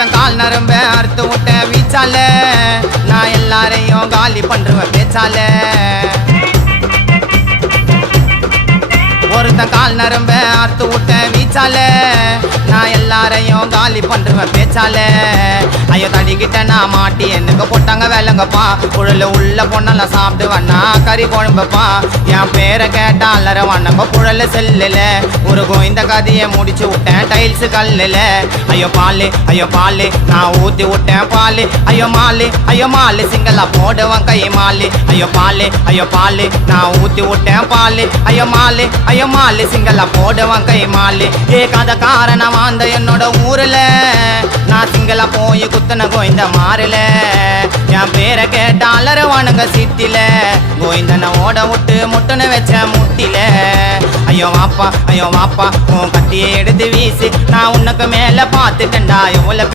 ஒருத்தன் கால் நரம்ப அறுத்து விட்ட வீச்சால நான் எல்லாரையும் காலி பண்றேன் பேச்சால ஒருத்தன் கால் நரம்ப அறுத்து விட்ட வீச்சால நான் எல்லாரையும் காலி பண்றேன் பேச்சால ஐயோ தடிக்கிட்ட நான் மாட்டி எனக்கு போட்டாங்க வேலைங்கப்பா குழல உள்ள பொண்ணெல்லாம் சாப்பிட்டு வண்ணா கறி குழம்பப்பா என் பேரை கேட்டா அல்லற வண்ணங்க குழல செல்லுல ஒரு கோயந்த கதையை முடிச்சு விட்டேன் டைல்ஸ் கல்லுல ஐயோ பாலு நான் ஊத்தி விட்டேன் பாலு ஐயோ மாலு சிங்களா போடுவான் கை மாலு ஐயோ பாலு நான் ஊத்தி விட்டேன் பாலு ஐயோ மாலு சிங்களா போடுவான் கை மாலு ஏ கதை காரணம் வாழ்ந்த என்னோட ஊர்ல நான் சிங்களா போய் குத்தன கோயந்த மாறல என் பேரை கேட்டாலர வானுங்க சிட்டில கோயந்தனை ஓட விட்டு முட்டுன்னு வச்ச முட்டில ஐயோ வாப்பா உன் கத்தியை எடுத்து வீசு நான் உனக்கு மேல பார்த்துட்டேன்டா எவ்வளவு